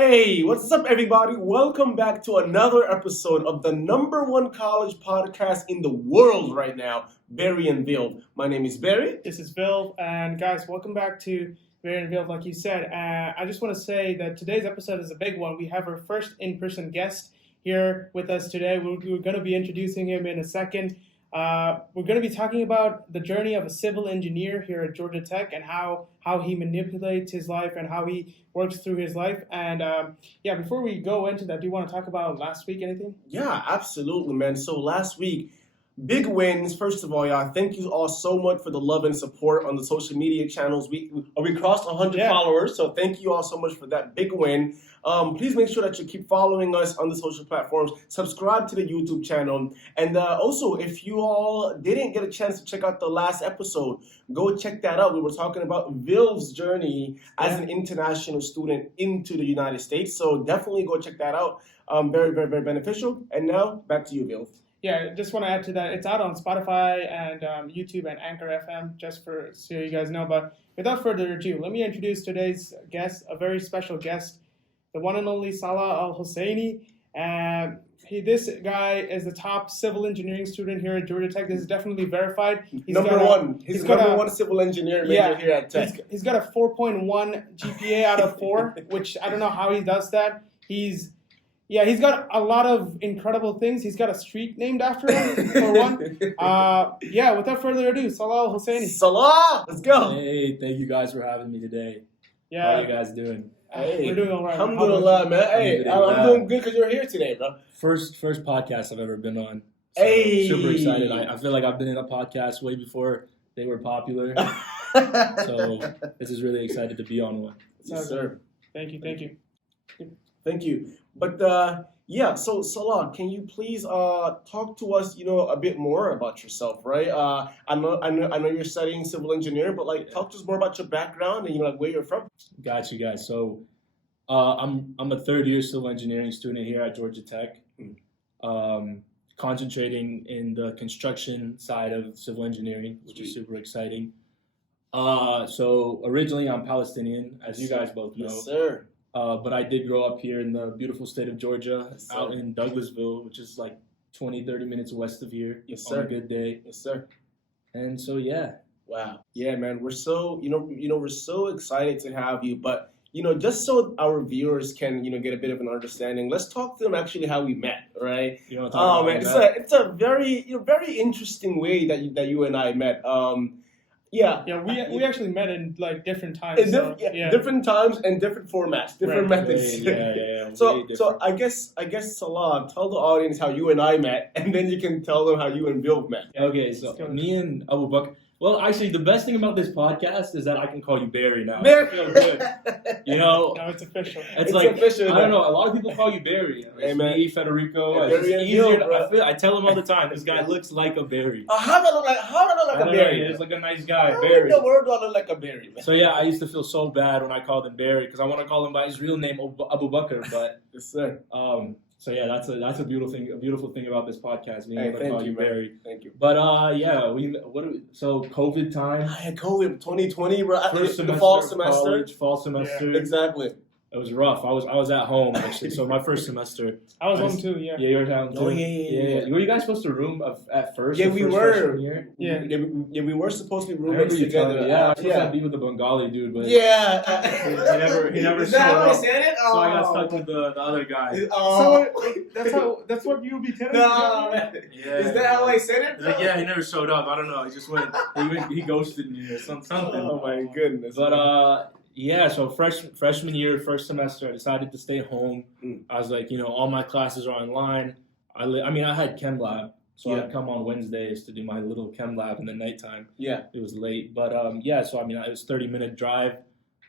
Hey, what's up, everybody? Welcome back to another episode of the number one college podcast in the world right now, Barry and Vilv. My name is Barry. This is Vilv, and guys, welcome back to Barry and Vilv. Like you said, I just want to say that today's episode is a big one. We have our first in-person guest here with us today. We're going to be introducing him in a second. We're going to be talking about the journey of a civil engineer here at Georgia Tech and how he manipulates his life and how he works through his life. And before we go into that, do you want to talk about last week, anything? Yeah, absolutely, man. So last week, big wins. First of all, y'all, thank you all so much for the love and support on the social media channels. We crossed 100 followers, so thank you all so much for that big win. Please make sure that you keep following us on the social platforms. Subscribe to the YouTube channel. And also, if you all didn't get a chance to check out the last episode, go check that out. We were talking about Vilv's journey as an international student into the United States. So definitely go check that out. Very, very, very beneficial. And now, back to you, Vilv. Yeah, just want to add to that. It's out on Spotify and YouTube and Anchor FM, just so you guys know. But without further ado, let me introduce today's guest, a very special guest, the one and only Salah Al-Hosseini. This guy is the top civil engineering student here at Georgia Tech. This is definitely verified. He's number one civil engineer major here at Tech. He's got a 4.1 GPA out of 4, which I don't know how he does that. He's got a lot of incredible things. He's got a street named after him, for one. Without further ado, Salah Al-Hosseini. Salah, let's go. Hey, thank you guys for having me today. Yeah. How are you guys doing? Hey, we're doing all right. Alhamdulillah, man. Hey, I'm doing good because you're here today, bro. First podcast I've ever been on. So Hey. Super excited. I feel like I've been in a podcast way before they were popular. So this is really excited to be on one. Yes, sir. Thank you. Thank you. But so Salah, can you please talk to us, a bit more about yourself, right? I know you're studying civil engineering, but talk to us more about your background and where you're from. Got you guys. So I'm a third year civil engineering student here at Georgia Tech. Concentrating in the construction side of civil engineering, which is super exciting. So originally I'm Palestinian, as you guys both know. Yes, sir. But I did grow up here in the beautiful state of Georgia, out in Douglasville, which is like 20, 30 minutes west of here. Yes, sir. On a good day. Yes, sir. And so, yeah. Wow. Yeah, man. We're so, we're so excited to have you. But, just so our viewers can, get a bit of an understanding, let's talk to them actually how we met, right? You want to talk about man, it's a very, very interesting way that you and I met. We actually met in different times. Different times and different formats, different methods. Yeah. So I guess Salah, tell the audience how you and I met, and then you can tell them how you and Vilv met. Okay, so me and Abu Bakr. Well, actually, the best thing about this podcast is that I can call you Barry now. Barry. I feel good. No, it's official. It's like official, I don't know. A lot of people call you Barry. Hey, man. Me, Federico. Hey, it's Barry easier. I tell him all the time. This guy looks like a Barry. How do I look like a Barry? He's like a nice guy, How Barry. in the world do I look like a Barry, man? So yeah, I used to feel so bad when I called him Barry because I want to call him by his real name, Abu Bakr. But Yes, sir. So yeah, that's a beautiful thing about this podcast. Being able to call you Barry. Thank you. But so COVID time. I had COVID 2020, bro. First semester, the fall semester. College, fall semester. Yeah, exactly. It was rough. I was at home actually. So my first semester. I was home too. Yeah. Yeah, you were at home too. Oh yeah. Were you guys supposed to room at first? Yeah, we were. Freshman year? Yeah, we were supposed to be I remember roommates you telling together. me, I was supposed to be with the Bengali dude, but he never Is that showed how I up. said it? So I got stuck with the other guy. That's what you'll be telling No, me. Yeah. Is that how I said it? He's like, yeah, he never showed up. I don't know. He just went. He ghosted me or something. Oh my goodness. But so freshman year, first semester, I decided to stay home. I was like, all my classes are online. I had chem lab, so I'd come on Wednesdays to do my little chem lab in the nighttime. Yeah. It was late, but it was 30-minute drive,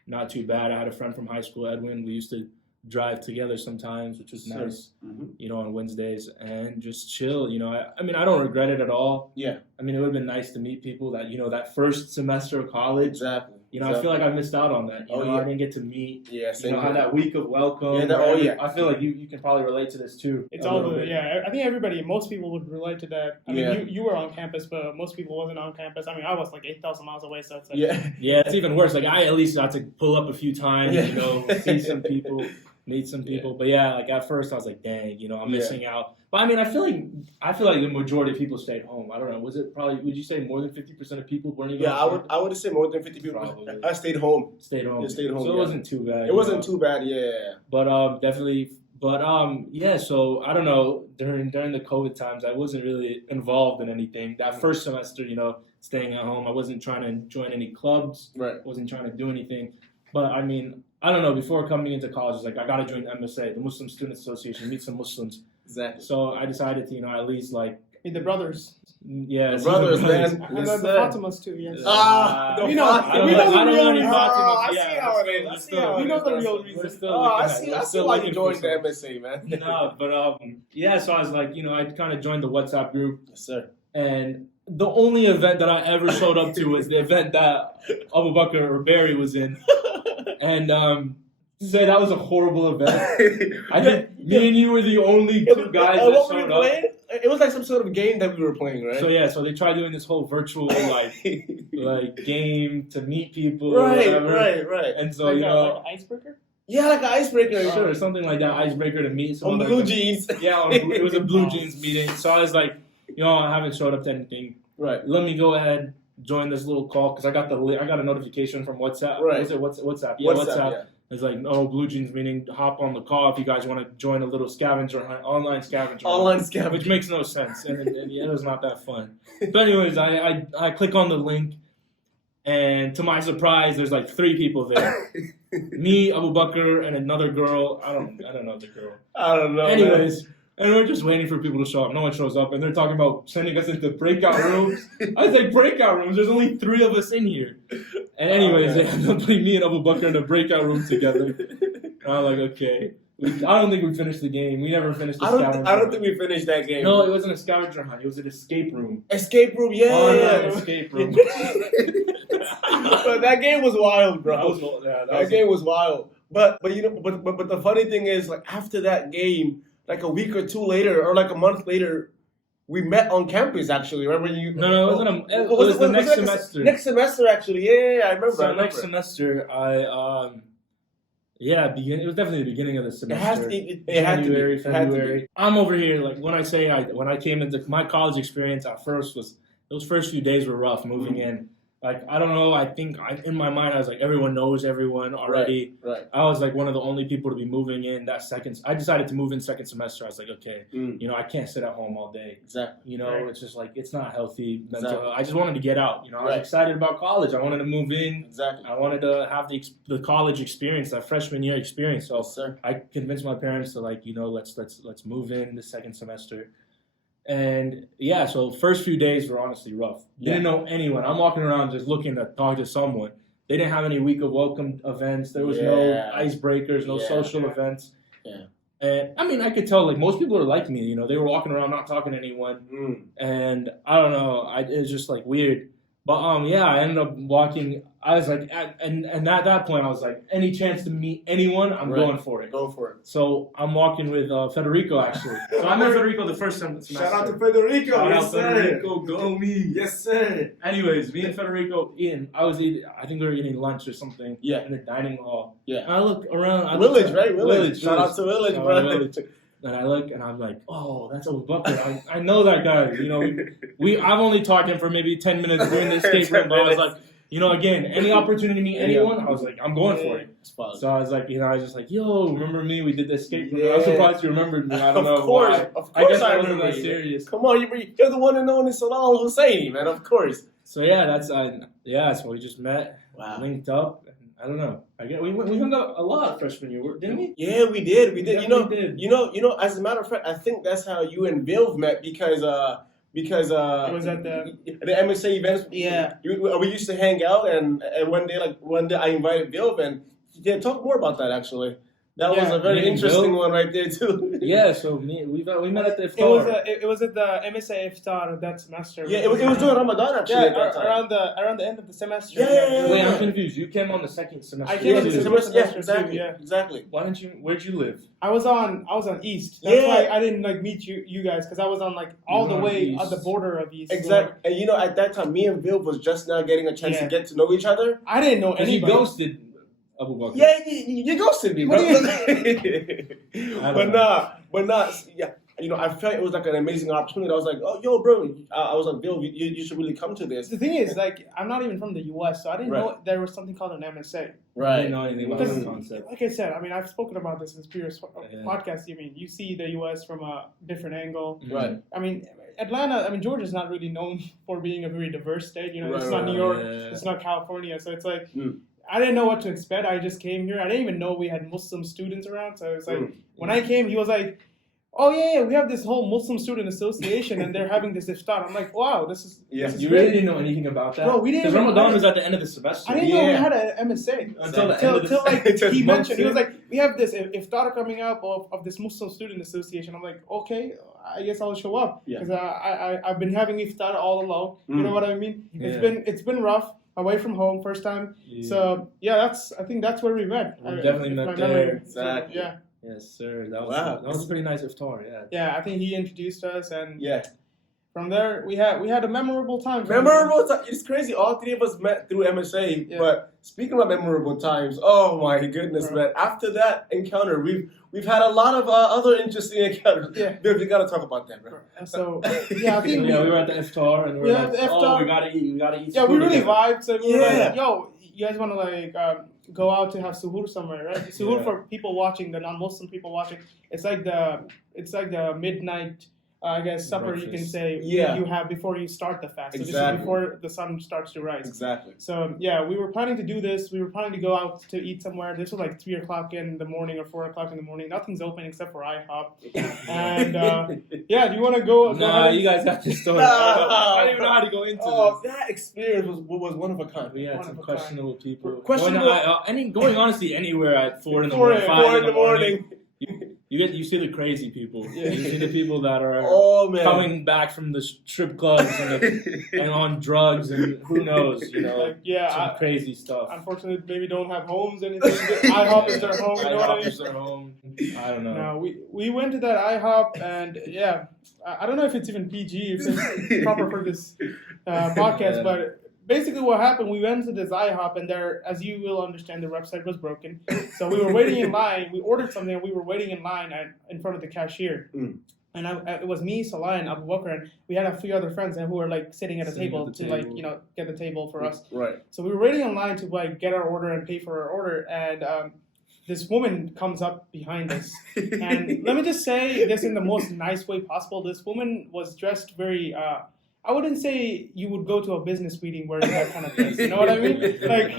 not too bad. I had a friend from high school, Edwin. We used to drive together sometimes, which was nice, on Wednesdays, and just chill. I don't regret it at all. Yeah. It would have been nice to meet people that, that first semester of college. Exactly. I feel like I missed out on that. I didn't get to meet. Yeah, same had that week of welcome. I feel like you can probably relate to this too. It's all I think most people would relate to that. I mean, you were on campus, but most people wasn't on campus. I mean, I was like 8,000 miles away, so it's like yeah, it's even worse. Like I at least got to pull up a few times, see some people. meet some people. But yeah, like at first I was like, dang, I'm missing out. But I mean, I feel like the majority of people stayed home. I don't know. Was it probably? Would you say more than 50% of people weren't even? Yeah, I would say more than 50 people. Probably. I stayed home. Stayed home. Yeah, stayed home. So it wasn't too bad. It wasn't too bad. Yeah. But definitely. But yeah. So I don't know. During the COVID times, I wasn't really involved in anything. That first semester, staying at home, I wasn't trying to join any clubs. Right. Wasn't trying to do anything. But I mean, I don't know. Before coming into college, I was like, I gotta join the MSA, the Muslim Student Association, meet some Muslims. Exactly. So I decided to, at least like Meet the brothers. Yeah, the brothers, man. And the Fatimas too. Yes. We know the real. I see how it is. I see how it is. We know the real reason. I see why you joined the MSA, man. No, but yeah. So I was like, I kind of joined the WhatsApp group. Yes, sir. And the only event that I ever showed up to was the event that Abu Bakr or Barry was in, and say that was a horrible event. I think me and you were the only two guys that showed up. It was like some sort of game that we were playing, right? So yeah, so they tried doing this whole virtual like game to meet people. Right. And so like an icebreaker. Yeah, like an icebreaker. Sure, something like that, icebreaker to meet someone. On blue jeans. Yeah, it was a blue jeans meeting. So I was like, I haven't showed up to anything. Right. Let me go ahead, join this little call because I got a notification from WhatsApp. Right. Was it WhatsApp? Yeah, WhatsApp. Yeah. It's like, blue jeans meeting, hop on the call if you guys want to join a little scavenger hunt, online scavenger hunt. Which makes no sense, and it was not that fun. But anyways, I click on the link, and to my surprise, there's like 3 people there. Me, Abu Bakr, and another girl. I don't know the girl. I don't know. Anyways, and we're just waiting for people to show up. No one shows up, and they're talking about sending us into breakout rooms. I was like, breakout rooms? There's only 3 of us in here. And anyways, they ended up putting me and Abu Bakr in a breakout room together. And I'm like, okay. I don't think we finished the game. We never finished the scavenger hunt. I don't think we finished that game. No, it wasn't a scavenger hunt. It was an escape room. Escape room, yeah. Online escape room. But that game was wild, bro. That game was wild. But the funny thing is, like, after that game, like a week or 2 later, or like a month later, we met on campus, actually. Remember you? No, it was the next semester. Next semester, actually. Yeah, I remember. So next semester, it was definitely the beginning of the semester. It had to be. February. I'm over here, like, when I came into my college experience at first those first few days were rough moving in. Like, I don't know, in my mind, I was like, everyone knows everyone already. Right. I was like one of the only people to be moving in I decided to move in second semester. I was like, okay, I can't sit at home all day. Exactly. It's just like, it's not healthy. Exactly. I just wanted to get out. I was excited about college. I wanted to move in. Exactly. I wanted to have the college experience, that freshman year experience. So I convinced my parents to, like, let's move in the second semester. And yeah, so first few days were honestly rough. Didn't know anyone. I'm walking around just looking to talk to someone. They didn't have any week of welcome events. There was no icebreakers, no social events. Yeah. And I mean, I could tell, like, most people are like me. They were walking around not talking to anyone. And I don't know. It was just like weird. But I ended up walking. I was like, and at that point, I was like, any chance to meet anyone, I'm going for it. Go for it. So I'm walking with Federico, actually. So I met Federico the first semester. Shout out to Federico. Yes, sir. Federico, go me. Yes, sir. Anyways, me and Federico I think we were eating lunch or something. Yeah. In the dining hall. Yeah. And I look around. Village, right? Village. Shout out to Village, bro. And I look and I'm like, oh, that's Abu Bakr. I know that guy. I've only talked to him for maybe 10 minutes during the escape room, but I was like, again, any opportunity to meet anyone, I was like, I'm going for it. So I was like, I was just like, yo, remember me? We did the escape room. I was surprised you remembered me. I don't know why. Of course, I guess I remember wasn't that serious. Come on, you're the one and only Salah Husseini, man. Of course. So yeah, so we just met, linked up. I don't know. We hung out a lot freshman year, didn't we? Yeah, we did. We did. Did. As a matter of fact, I think that's how you and Vilv met because it was at the MSA events. Yeah. We used to hang out, and one day I invited Vilv, and talk more about that actually. That was a very interesting one right there too. Yeah, so we met at the iftar. It was at the MSA iftar of that semester. Yeah, it was during Ramadan actually. Yeah, around the end of the semester. Yeah. Wait, I'm confused. You came on the second semester. I came on the second semester exactly. too. Yeah, exactly. Where'd you live? I was on East. That's why I didn't meet you guys because I was on all the way at the border of East. Exactly. And at that time, me and Vilv was just now getting a chance to get to know each other. I didn't know anybody. He ghosted. Abu Bakr. Yeah, you ghosted me, bro. but not. Yeah, I felt it was like an amazing opportunity. I was like, oh, yo, bro. I was like, Bill, you should really come to this. The thing is, like, I'm not even from the U.S., so I didn't know there was something called an MSA. I didn't know anything about the concept. Like I said, I mean, I've spoken about this in previous podcasts. You see the U.S. from a different angle. Right. I mean, Georgia's not really known for being a very diverse state. It's not New York, it's not California, so it's like. I didn't know what to expect. I just came here. I didn't even know we had Muslim students around. So it's like when I came, he was like, "Oh yeah, we have this whole Muslim student association, and they're having this iftar." I'm like, "Wow, this is." This is you great. really didn't know anything about that, bro. We didn't. Because Ramadan was at the end of the semester. I didn't know we had an MSA until he mentioned. He was like, "We have this iftar coming up of this Muslim student association." I'm like, "Okay, I guess I'll show up because I've been having iftar all alone. You know what I mean? It's been rough." Away from home, first time. Yeah. So I think that's where we met. We definitely met there. Exactly. Yeah. Yes, sir. That was a pretty nice iftar. Yeah. Yeah, I think he introduced us, and from there we had a memorable time. Memorable time. It's crazy. All three of us met through MSA. Yeah. But speaking of memorable times, oh my goodness, man! After that encounter, we've had a lot of other interesting encounters. Yeah, Viv, you gotta talk about that, bro. So I think we were at the iftar and we gotta eat. Yeah, we really vibed. So we were like, yo, you guys want to like go out to have suhoor somewhere, right? Suhoor for people watching, the non-Muslim people watching. It's like the midnight. I guess supper breakfast. You can say you have before you start the fast. So this is before the sun starts to rise. Exactly. So we were planning to do this. We were planning to go out to eat somewhere. This was like 3 o'clock in the morning or 4 o'clock in the morning. Nothing's open except for IHOP. And do you want to go? Nah, you guys have to story. I don't even know how to go into this. That experience was one of a kind. We had some questionable people. Going honestly anywhere at 4 in the morning, 5 in the morning. You see the crazy people. You see the people that are coming back from the strip clubs and on drugs and who knows, some crazy stuff. Unfortunately, maybe don't have homes, anything. IHOP is their home. IHOP is their home. I don't know. No, we went to that IHOP and I don't know if it's even PG, if it's proper for this podcast, but. Basically, what happened, we went to this IHOP, and there, as you will understand, the website was broken. So we were waiting in line. We ordered something, and we were waiting in line in front of the cashier. And it was me, Salah, and Abu Bakr, and we had a few other friends who were like sitting at a table to get the table for us. Right. So we were waiting in line to get our order and pay for our order, and this woman comes up behind us. And let me just say this in the most nice way possible. This woman was dressed very. I wouldn't say you would go to a business meeting wearing that kind of dress. You know what I mean? Like,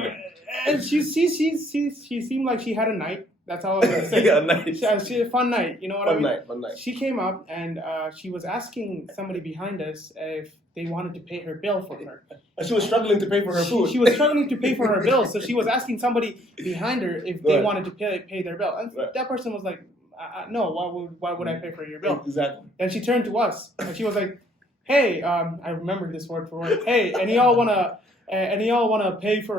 and she seemed like she had a night. That's all I was gonna say. A night. She had a fun night. You know what I mean? Fun night. She came up and she was asking somebody behind us if they wanted to pay her bill for her. She was struggling to pay for her food. She was struggling to pay for her bill, so she was asking somebody behind her if they wanted to pay their bill, and that person was like, "No, why would I pay for your bill?" Exactly. Then she turned to us and she was like, "Hey, I remember this word for word. Hey, any y'all wanna pay for?"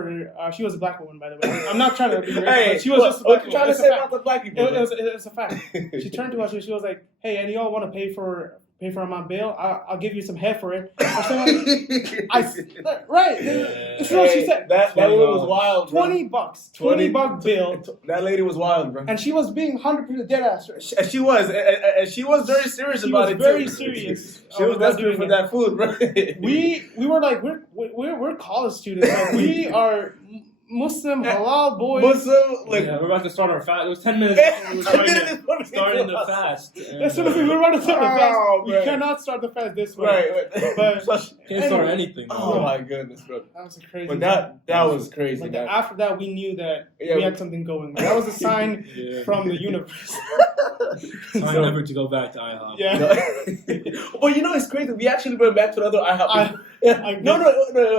She was a black woman, by the way. I'm not trying to be racist. Hey, she was just a black woman. Trying to say about the black people. It's a fact. She turned to us and she was like, "Hey, any y'all want to pay for my bill? I'll give you some hair for it." Right. This is what she said. That lady was wild. $20. $20 bill. That lady was wild, bro. And she was being 100% dead ass. Right? She was very serious about it. Very serious. She was desperate for that food, bro. We were like we're college students. Like, we are Muslim halal boys. We're about to start our fast. It was 10 minutes. We were starting the fast. As soon as we were about to start the fast, we cannot start the fast this way. Right. But can't start anything. Oh my goodness, bro. That was crazy. But that was crazy. Like after that, we knew that we had something going. That was a sign from the universe. Time never to go back to IHOP. Yeah. Well, it's crazy. We actually went back to another IHOP. No,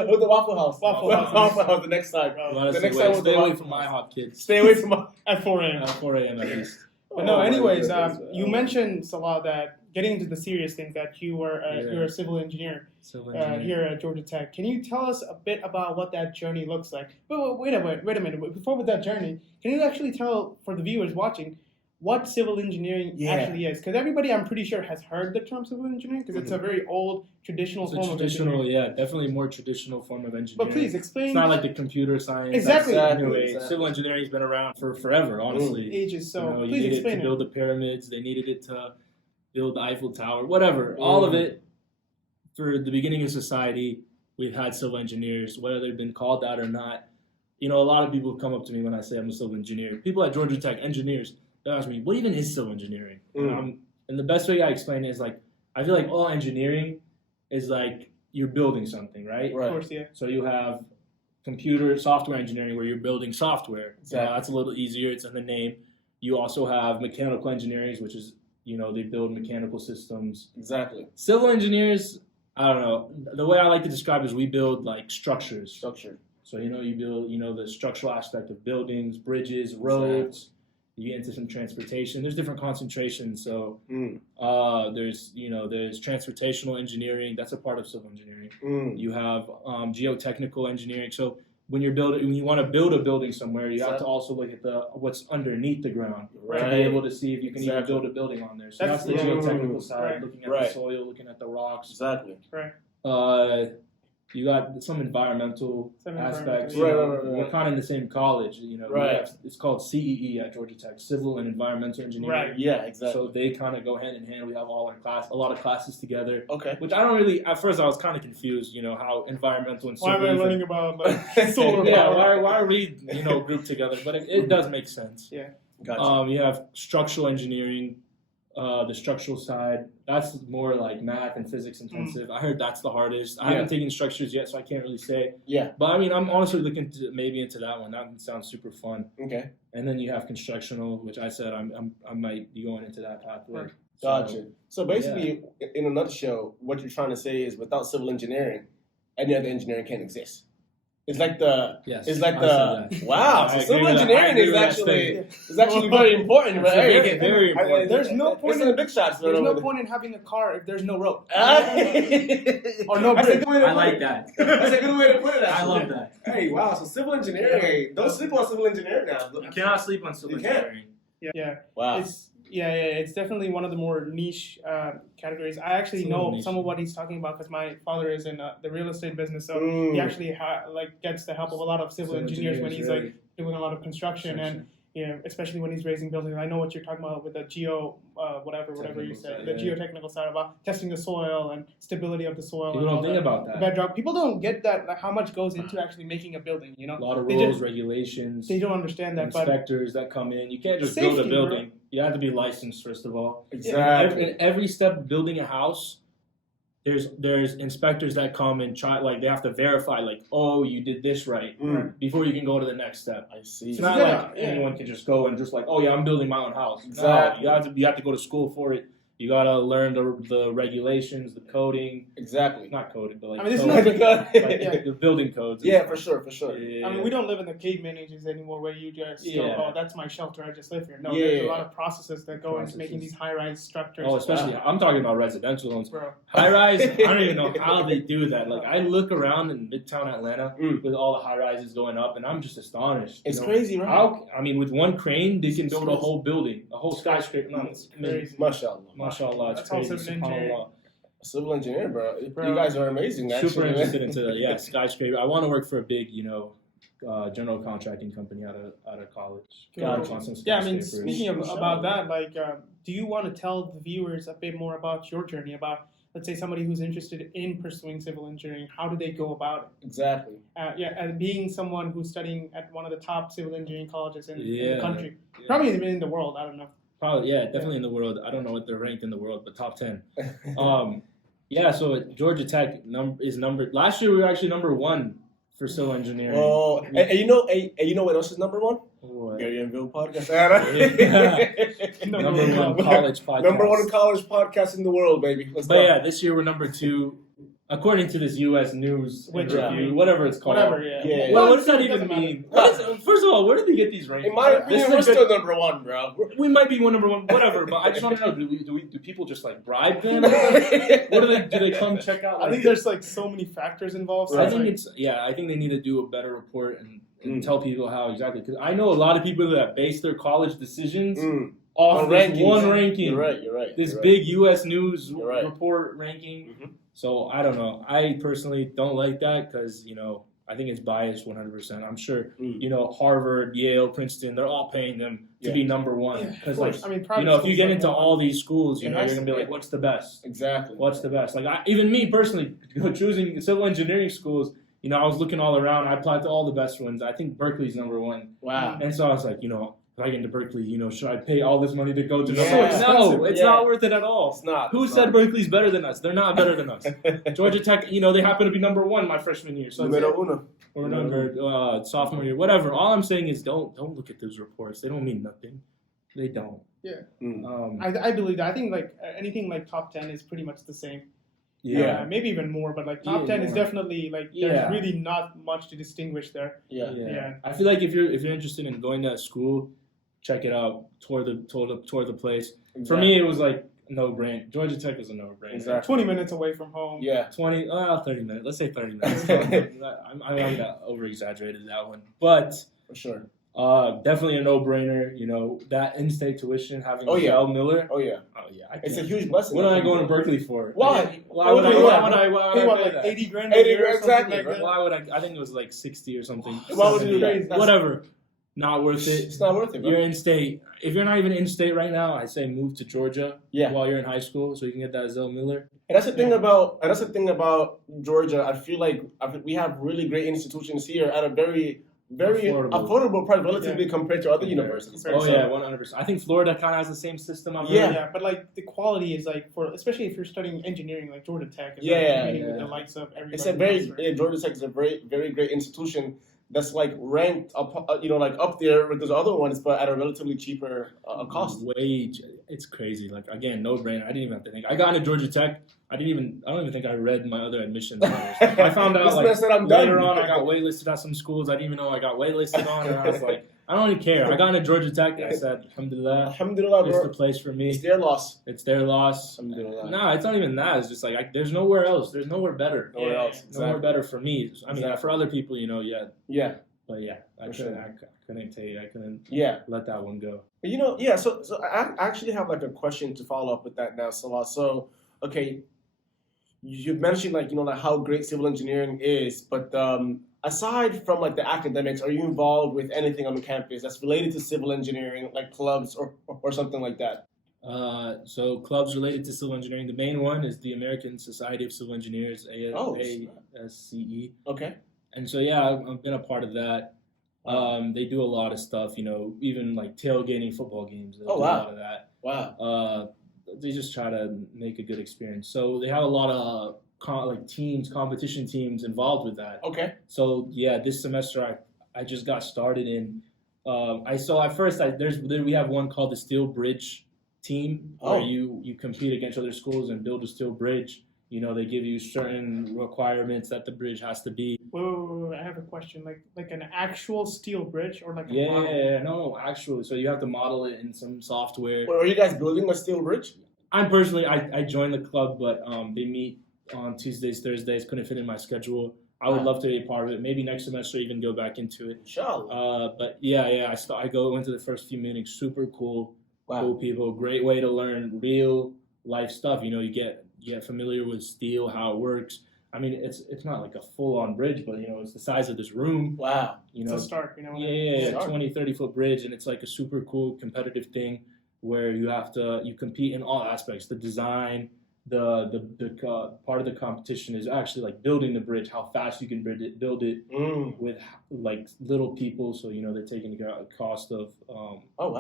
with the Waffle House. Waffle House the next time. The next time stay away from IHOP, kids. Stay away from at 4 a.m. At 4 a.m. at least. But no, anyways, you mentioned, Salah, that getting into the serious thing, that you're a civil engineer here at Georgia Tech. Can you tell us a bit about what that journey looks like? But wait a minute. Before with that journey, can you actually tell, for the viewers watching, what civil engineering actually is. Because everybody, I'm pretty sure, has heard the term civil engineering because it's a very old, traditional It's a form of traditional, engineering. definitely more traditional form of engineering. But please explain. It's not like the computer science. Exactly. Civil engineering's been around for forever, honestly. Ages. So you please needed explain it to it. build the pyramids. They needed it to build the Eiffel Tower. Whatever. All of it. For the beginning of society, we've had civil engineers, whether they've been called that or not. A lot of people come up to me when I say I'm a civil engineer. People at Georgia Tech, engineers, they ask me, what even is civil engineering? And the best way I explain it is like, I feel like all engineering is like you're building something, right? Of course, yeah. So you have computer software engineering where you're building software. Exactly. That's a little easier. It's in the name. You also have mechanical engineering, which is, they build mechanical systems. Exactly. Civil engineers, I don't know. The way I like to describe it is we build like structures. So, you build, the structural aspect of buildings, bridges, roads. You get into some transportation. There's different concentrations. So there's transportational engineering. That's a part of civil engineering. You have geotechnical engineering. So when you want to build a building somewhere, you have to also look at what's underneath the ground to be able to see if you can even build a building on there. So that's the geotechnical side, looking at the soil, looking at the rocks. Exactly. Right. You got some environmental aspects. We're kind of in the same college. It's called CEE at Georgia Tech, Civil and Environmental Engineering. Right. Yeah. Exactly. So they kind of go hand in hand. We have a lot of classes together. Okay. Which I don't really. At first, I was kind of confused. How environmental and civil. Why am I learning about solar yeah. power? Why are we grouped together? But it does make sense. Yeah. Gotcha. You have structural engineering. The structural side, that's more like math and physics intensive. I heard that's the hardest. I haven't taken structures yet, so I can't really say. Yeah. But I mean, I'm honestly looking maybe into that one. That sounds super fun. Okay. And then you have constructional, which I said I might be going into that pathway. Gotcha. So basically, in a nutshell, what you're trying to say is without civil engineering, any other engineering can't exist. It's like wow. So civil engineering is actually very important, right? Very important. There's no point in the big shots. There's no point in having a car if there's no road. Or no bridge. I like that. That's a good way to put it. I love that. Hey, wow. So civil engineering. Hey, don't sleep on civil engineering now. You cannot sleep on civil engineering. Yeah. Wow. It's definitely one of the more niche categories. I actually know some of what he's talking about because my father is in the real estate business, so he actually gets the help of a lot of civil engineers when he's doing a lot of construction and especially when he's raising buildings. I know what you're talking about with the whatever you said, the geotechnical side about testing the soil and stability of the soil. People don't think about that. Bedrock. People don't get that how much goes into actually making a building. A lot of rules, regulations. They don't understand that. Inspectors that come in. You can't just Safety, build a building. Bro. You have to be licensed first of all. Exactly. In every step of building a house, there's inspectors that come and try, they have to verify, you did this right before you can go to the next step. I see. It's not anyone can just go and just I'm building my own house. Exactly. No, you have to go to school for it. You gotta learn the regulations, the coding. Exactly. Not coding, but it's not the building codes. Yeah, for sure. Yeah. I mean, we don't live in the caveman ages anymore where you just go, that's my shelter, I just live here. No, Yeah. there's a lot of processes that go into making these high-rise structures. Oh, especially, I'm talking about residential loans. Bro. High-rise, I don't even know how they do that. I look around in Midtown Atlanta with all the high-rises going up, and I'm just astonished. It's crazy, right? With one crane, they can build a whole building, a whole skyscraper. No, it's crazy. Mashallah, it's crazy. Civil engineer, bro. You guys are amazing. Super interested into skyscraper. I want to work for a big, general contracting company out of college. Yeah, I mean, speaking about that, do you want to tell the viewers a bit more about your journey? About, let's say, somebody who's interested in pursuing civil engineering, how do they go about it? Exactly. And being someone who's studying at one of the top civil engineering colleges in the country, probably even in the world. I don't know. Probably, definitely in the world. I don't know what they're ranked in the world, but top 10. So Georgia Tech is numbered. Last year we were actually number 1 for civil engineering. Oh, and you know what else is number 1? What? Gary and Vilv podcast. Number 1 college podcast. Number 1 college podcast in the world, baby. Let's go. But this year we're number 2. According to this U.S. News review, whatever it's called. Well, what does that even mean? First of all, where did they get these rankings? In my opinion, we're still number 1, bro. We might be number 1, whatever. But I just want to know: do people just bribe them? What do they come check out? I think there's so many factors involved. I think I think they need to do a better report and tell people how exactly. Because I know a lot of people that base their college decisions off this rankings. one ranking. You're right. This you're right. big U.S. News You're right. report ranking. Mhm. So I don't know. I personally don't like that because I think it's biased 100%. I'm sure Harvard, Yale, Princeton, they're all paying them to be number one because course. I mean, if you get into all these schools, you're has gonna to be be. like, what's the best? Exactly. What's the best? Like even me personally, choosing civil engineering schools. I was looking all around. I applied to all the best ones. I think Berkeley's number one. Wow. And so I was like, if I get into Berkeley, should I pay all this money to go to Yeah. No, it's not worth it at all. It's not. Who it's said not. Berkeley's better than us? They're not better than us. Georgia Tech, they happen to be number one my freshman year. So Numero uno. or number sophomore year, whatever. All I'm saying is don't look at those reports. They don't mean nothing. They don't. Yeah. Mm. I believe that. I think anything like top 10 is pretty much the same. Yeah. Maybe even more, but like top 10 is definitely Yeah. there's really not much to distinguish there. Yeah. I feel like if you're interested in going to that school, check it out. Tour the place. Exactly. For me, it was like no brainer. Georgia Tech was a no brainer. Exactly. 20 minutes away from home. Yeah. 30 minutes. Let's say 30 minutes. I'm over exaggerated that one, but For sure. definitely a no brainer. That in-state tuition having Oh, yeah. Vilv Miller. Oh yeah. I It's a can't. huge blessing. What am I going to Berkeley for? Why? Why would I? Hey, Why would I? Why Hey, would what, I pay like that? 80 grand a 80 year or grand, something exactly, like bro. that? Why would I think it was like 60 or something. Why would you do that? Crazy. Whatever. Not worth it. It's not worth it, bro. You're in state. If you're not even in state right now, I say move to Georgia while you're in high school so you can get that Vilv Miller. And that's the thing about Georgia. I feel like we have really great institutions here at a very affordable price, relatively compared to other universities. Oh yeah, 100%. I think Florida kind of has the same system. Yeah, but like the quality is like especially if you're studying engineering, like Georgia Tech. Is competing with the likes of everybody. It's a Georgia Tech is a very great institution that's like ranked up, like up there with those other ones, but at a relatively cheaper cost. It's crazy. Like again, no brainer. I didn't even have to think. I got into Georgia Tech. I don't even think I read my other admissions. I found out later on I got waitlisted at some schools I didn't even know I got waitlisted on, and I was like, I don't even care. I got into Georgia Tech and I said, Alhamdulillah, bro. it's the place for me. It's their loss. It's their loss. Alhamdulillah. No, it's not even that. It's just like there's nowhere else. There's nowhere better. Nowhere else. Exactly. Nowhere better for me. I mean, Exactly. for other people, Yeah. But yeah, I couldn't tell you. I couldn't let that one go. But so I actually have like a question to follow up with that now, Salah. So, okay, you mentioned like how great civil engineering is, but aside from like the academics, are you involved with anything on the campus that's related to civil engineering, like clubs or something like that? So clubs related to civil engineering. The main one is the American Society of Civil Engineers, ASCE. Okay. And so I've been a part of that. They do a lot of stuff, even like tailgating football games. They do a lot of that. Wow. They just try to make a good experience. So they have a lot of competition teams involved with that. Okay. So this semester I just got started in. We have one called the Steel Bridge team where you compete against other schools and build a steel bridge. They give you certain requirements that the bridge has to be. Wait, I have a question. Like an actual steel bridge or like a model? No, actually. So you have to model it in some software. Well, are you guys building a steel bridge? I'm personally, I joined the club, but they meet on Tuesdays, Thursdays. Couldn't fit in my schedule. I would love to be a part of it. Maybe next semester even go back into it. Inshallah. But I went to the first few meetings. Super cool. Wow. Cool people. Great way to learn real life stuff. You get familiar with steel, how it works. I mean, it's not like a full-on bridge, but, it's the size of this room. Wow. It's a start, 20, 30-foot bridge, and it's like a super cool competitive thing where you compete in all aspects. The design, the part of the competition is actually like building the bridge, how fast you can build it with like little people. So, they're taking account the cost of,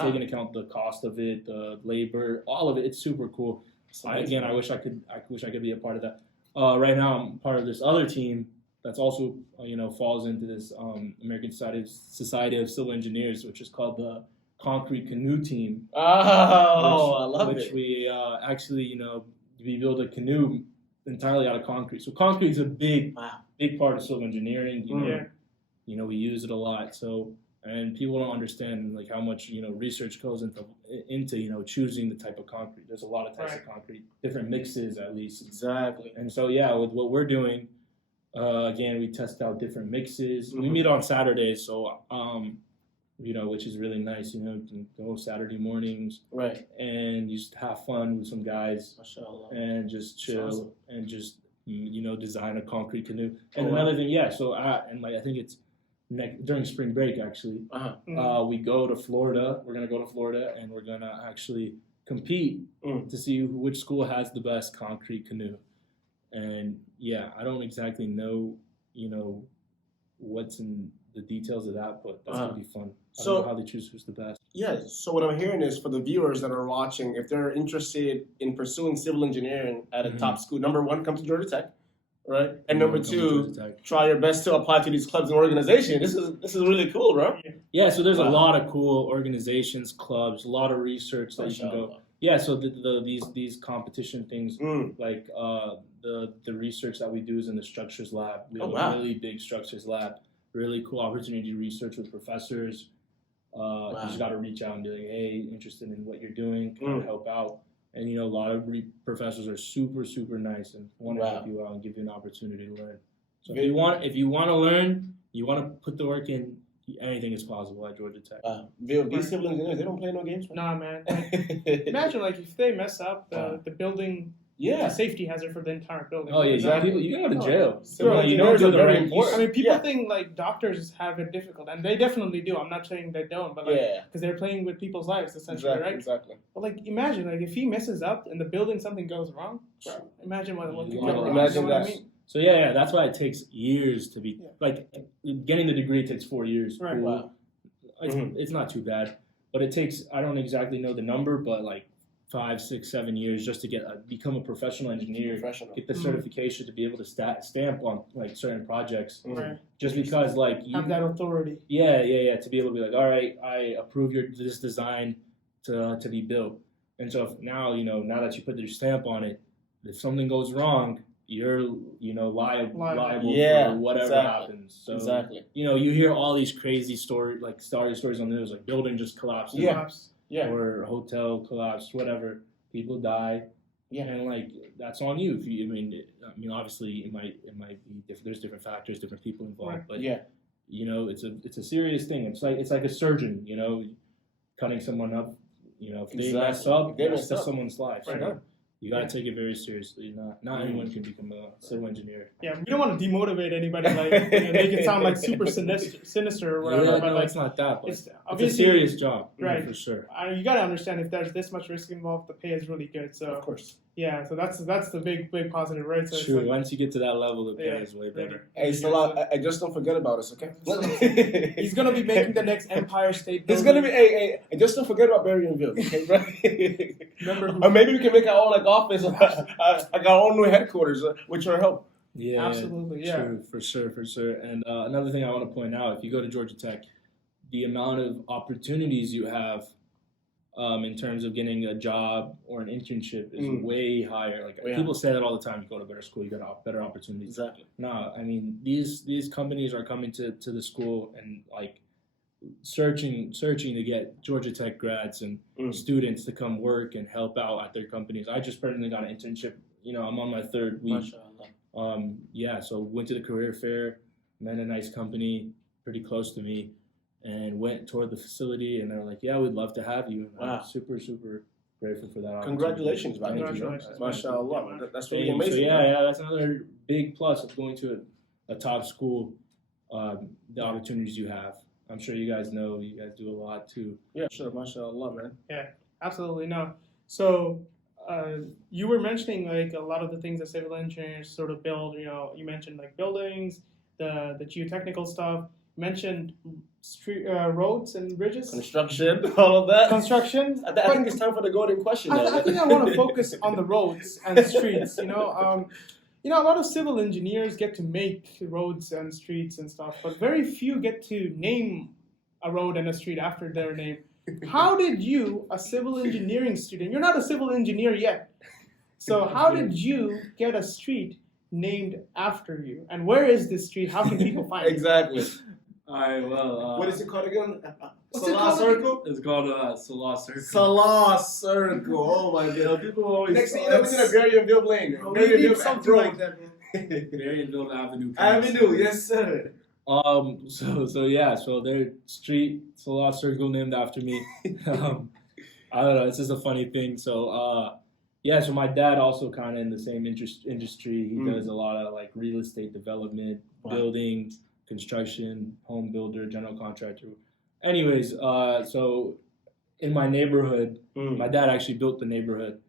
taking account the cost of it, the labor, all of it. It's super cool. I wish I could be a part of that. Right now, I'm part of this other team that's also, falls into this American Society of Civil Engineers, which is called the Concrete Canoe Team. Oh, I love it. Which we actually, we build a canoe entirely out of concrete. So concrete is a big part of civil engineering. We use it a lot. So. And people don't understand like how much research goes into choosing the type of concrete. There's a lot of types of concrete, different mixes at least. Exactly. And so with what we're doing, again we test out different mixes. We meet on Saturdays, so which is really nice. You can go Saturday mornings Right. and just have fun with some guys Mashallah. and just chill Awesome. and just design a concrete canoe. Oh, And wow. another thing, so I think it's during spring break actually. We go to Florida. We're gonna go to Florida and we're gonna actually compete to see which school has the best concrete canoe. And I don't exactly know, what's in the details of that, but that's gonna be fun. I don't know how they choose who's the best. Yeah, so what I'm hearing is for the viewers that are watching, if they're interested in pursuing civil engineering at a top school, number one, come to Georgia Tech, right? And number two, try your best to apply to these clubs and organizations. This is really cool, bro. Yeah, so there's a lot of cool organizations, clubs, a lot of research that you can go. Yeah, so these competition things, like the research that we do is in the structures lab. We have a really big structures lab. Really cool opportunity to research with professors. You just got to reach out and be like, hey, interested in what you're doing, can I help out? And a lot of professors are super, super nice and want to help you out and give you an opportunity to learn. So if you want to learn, you want to put the work in, anything is possible at Georgia Tech. These civil engineers, they don't play no games. Nah, man. Imagine if they mess up the building. Yeah, a safety hazard for the entire building. Oh yeah, exactly. You can go to jail. You don't do the right important. I mean, people think doctors have it difficult, and they definitely do. I'm not saying they don't, but because they're playing with people's lives essentially, right? Exactly. But imagine if he messes up in the building, something goes wrong. Imagine what could go wrong. Imagine that. So that's why it takes years to be getting the degree takes 4 years. Right. Wow. It's not too bad, but it takes, I don't exactly know the number, but 5, 6, 7 years just to become a professional engineer, get the certification to be able to stamp on certain projects. Right. Just because you have that authority. Yeah, to be able to be like, all right, I approve this design to be built. And so now that you put your stamp on it, if something goes wrong, you're liable for whatever happens. So you hear all these crazy stories on the news, building just collapsed. Or hotel collapsed, whatever. People die. Yeah. And that's on you. Obviously it might be different. There's different factors, different people involved. But it's a serious thing. It's like a surgeon, cutting someone up. If they mess up, that's someone's life. Right. So you gotta take it very seriously. Not anyone can become a civil engineer. Yeah, we don't want to demotivate anybody, make it sound super sinister or whatever. But it's not that. But it's a serious job, right? For sure. You gotta understand if there's this much risk involved, the pay is really good. So of course. Yeah, so that's the big positive, right? So true. Once you get to that level, the pay is way better. Hey, Salah, I just don't forget about us, okay? He's gonna be making the next Empire State Building. He's gonna be. Hey, just don't forget about Barry and Vilv, okay, right? Remember? Or maybe we can make our own office, our own new headquarters, with your help. Yeah, absolutely. Yeah, true, for sure. And another thing I want to point out: if you go to Georgia Tech, the amount of opportunities you have. In terms of getting a job or an internship is way higher. People say that all the time. You go to better school, you got better opportunities. Exactly. No, these companies are coming to the school and searching to get Georgia Tech grads and students to come work and help out at their companies. I just personally got an internship. I'm on my 3rd week. So went to the career fair, met a nice company pretty close to me. And went toward the facility, and they were like, "Yeah, we'd love to have you." And I'm super, super grateful for that. Congratulations, man! Congratulations, mashallah. That's really amazing. So yeah, that's another big plus of going to a top school. The opportunities you have. I'm sure you guys know. You guys do a lot too. Yeah, sure, mashallah, man. Yeah, absolutely. No, so you were mentioning a lot of the things that civil engineers sort of build. You mentioned buildings, the geotechnical stuff. You mentioned street roads and bridges, construction, all of that. Construction. I think it's time for the golden question. I think I want to focus on the roads and the streets. A lot of civil engineers get to make roads and streets and stuff, but very few get to name a road and a street after their name. How did you, a civil engineering student, you're not a civil engineer yet, so how did you get a street named after you? And where is this street? How can people find it? Exactly. All right, well... what is it called again? Salah Circle? It's called Salah Circle. Salah Circle. Oh, my God. People always... Next thing you know, we're going to Barry and Vilv Lane. Maybe something like that, man. Barry and Vilv Avenue. Avenue, yes, sir. So their street, it's a lot circle named after me. I don't know. It's just a funny thing. So my dad also kind of in the same industry. He does a lot of like real estate development, building, construction, home builder, general contractor. Anyways, so in my neighborhood, my dad actually built the neighborhood.